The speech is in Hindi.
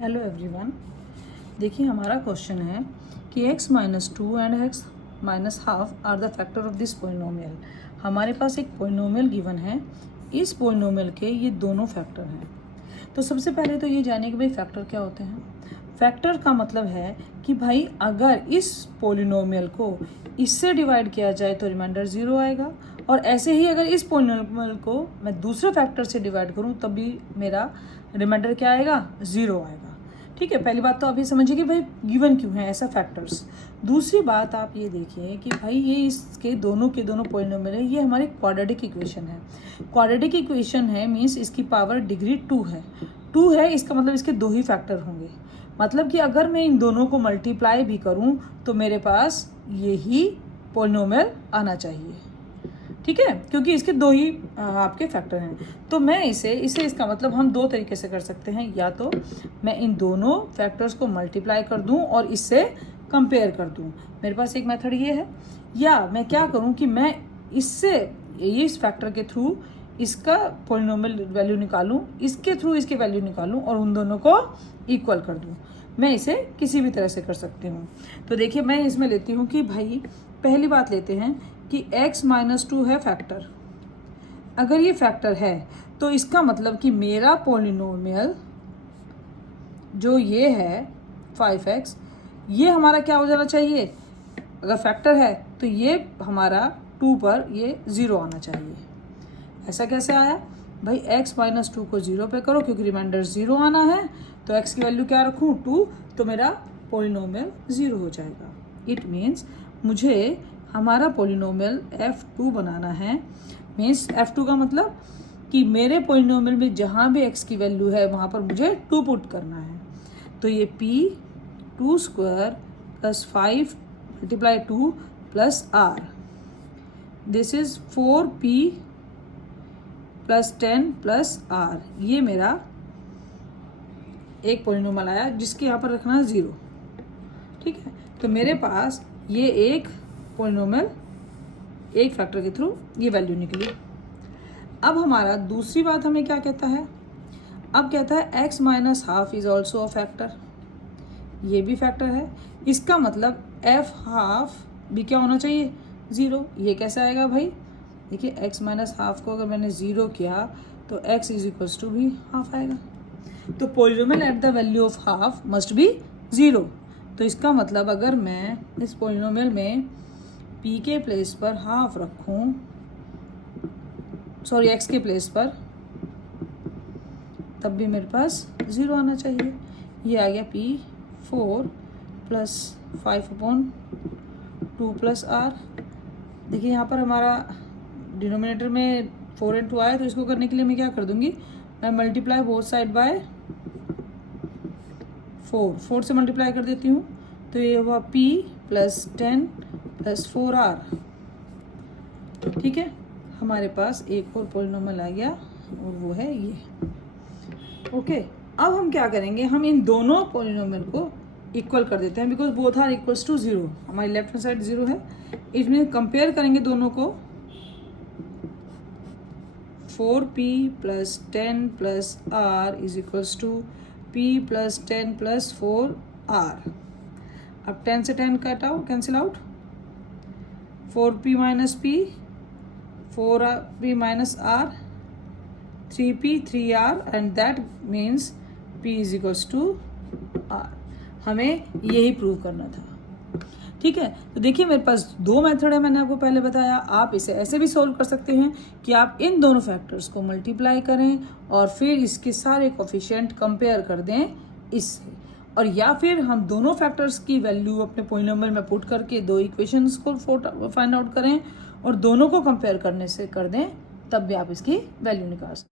हेलो एवरीवन, देखिए हमारा क्वेश्चन है कि x minus 2 and x minus half are the factor of this polynomial. हमारे पास एक पोलिनोमियल गिवन है, इस पोलिनोमियल के ये दोनों फैक्टर हैं। तो सबसे पहले तो ये जाने कि भाई फैक्टर क्या होते हैं। फैक्टर का मतलब है कि भाई अगर इस पोलिनोमियल को इससे डिवाइड किया जाए तो रिमाइंडर 0 आएगा, और ऐसे ही अगर इस पोलिनोमियल को मैं दूसरे फैक्टर से डिवाइड करूं तब भी मेरा रिमाइंडर क्या आएगा, 0 आएगा। ठीक है, पहली बात तो आप ये समझिए कि भाई गिवन क्यों है ऐसा फैक्टर्स। दूसरी बात आप ये देखिए कि भाई ये इसके दोनों के दोनों पोलिनोमियल है, ये हमारे क्वाड्रेटिक इक्वेशन है। क्वाड्रेटिक इक्वेशन है मीन्स इसकी पावर डिग्री 2 है। 2 है इसका मतलब इसके दो ही फैक्टर होंगे। मतलब कि अगर मैं इन दोनों को मल्टीप्लाई भी करूं तो मेरे पास यही पोलिनोमियल आना चाहिए। ठीक है, क्योंकि इसके दो ही आपके फैक्टर हैं। तो मैं इसे इसका मतलब हम दो तरीके से कर सकते हैं। या तो मैं इन दोनों फैक्टर्स को मल्टीप्लाई कर दूं और इससे कंपेयर कर दूं, मेरे पास एक मेथड ये है। या मैं क्या करूं कि मैं इससे इस फैक्टर के थ्रू इसका पोलिनोमियल वैल्यू निकालूं, इसके थ्रू इसके वैल्यू निकालूं और उन दोनों को इक्वल कर दूं। मैं इसे किसी भी तरह से कर सकती हूँ। तो देखिए मैं इसमें लेती हूँ कि भाई पहली बात लेते हैं कि x माइनस 2 है फैक्टर। अगर ये फैक्टर है तो इसका मतलब कि मेरा पोलिनोमियल जो ये है 5x, ये हमारा क्या हो जाना चाहिए। अगर फैक्टर है तो ये हमारा 2 पर ये 0 आना चाहिए। ऐसा कैसे आया भाई, x माइनस 2 को 0 पे करो क्योंकि रिमाइंडर 0 आना है। तो x की वैल्यू क्या रखूँ, 2, तो मेरा पोलिनोमियल 0 हो जाएगा। इट मीन्स मुझे हमारा पोलिनोमियल f2 बनाना है। मीन्स f2 का मतलब कि मेरे पोलिनोमियल में जहाँ भी x की वैल्यू है वहाँ पर मुझे 2 पुट करना है। तो ये p2 square plus 5 multiply 2 plus r, this is 4p plus 10 plus r। ये मेरा एक पोलिनोमियल आया जिसके यहाँ पर रखना है 0। ठीक है, तो मेरे पास ये एक पोलिनोमियल एक फैक्टर के थ्रू ये वैल्यू निकली। अब हमारा दूसरी बात हमें क्या कहता है, अब कहता है x minus half is also a factor. ये भी फैक्टर है, इसका मतलब f हाफ भी क्या होना चाहिए, 0। ये कैसे आएगा भाई, देखिए x माइनस हाफ को अगर मैंने 0 किया तो x इज इक्वल्स टू भी हाफ आएगा। तो polynomial at the value of half must be 0। तो इसका मतलब अगर मैं इस पोलिनोमियल में p के प्लेस पर हाफ रखूं, सॉरी x के प्लेस पर, तब भी मेरे पास 0 आना चाहिए। ये आ गया p4 प्लस 5/2 प्लस r। देखिए यहाँ पर हमारा डिनोमिनेटर में 4 and 2 आया, तो इसको करने के लिए मैं क्या कर दूंगी, मैं मल्टीप्लाई बोथ साइड बाय 4 से मल्टीप्लाई कर देती हूँ। तो ये हुआ p प्लस 10 प्लस 4r। ठीक है, हमारे पास एक और पोलिनोमियल आ गया और वो है ये। ओके, अब हम क्या करेंगे, हम इन दोनों पोलिनोमियल को इक्वल कर देते हैं because both are equals to 0। हमारी लेफ्ट हैंड साइड 0 है, इसमें कंपेयर करेंगे दोनों को। 4p plus 10 plus r is equals to p plus 10 plus 4r। अब 10 से 10 cut out, cancel out, 4p minus p, 4p minus r, 3p 3r and that means p is equals to r। हमें यही प्रूव करना था। ठीक है, तो देखिए मेरे पास दो मेथड है, मैंने आपको पहले बताया। आप इसे ऐसे भी सोल्व कर सकते हैं कि आप इन दोनों फैक्टर्स को मल्टीप्लाई करें और फिर इसके सारे कोफिशिएंट कंपेयर कर दें इससे, और या फिर हम दोनों फैक्टर्स की वैल्यू अपने पोलिनोमियल में पुट करके दो इक्वेशंस को फाइंड आउट करें और दोनों को कंपेयर करने से कर दें, तब भी आप इसकी वैल्यू निकाल सकते हैं।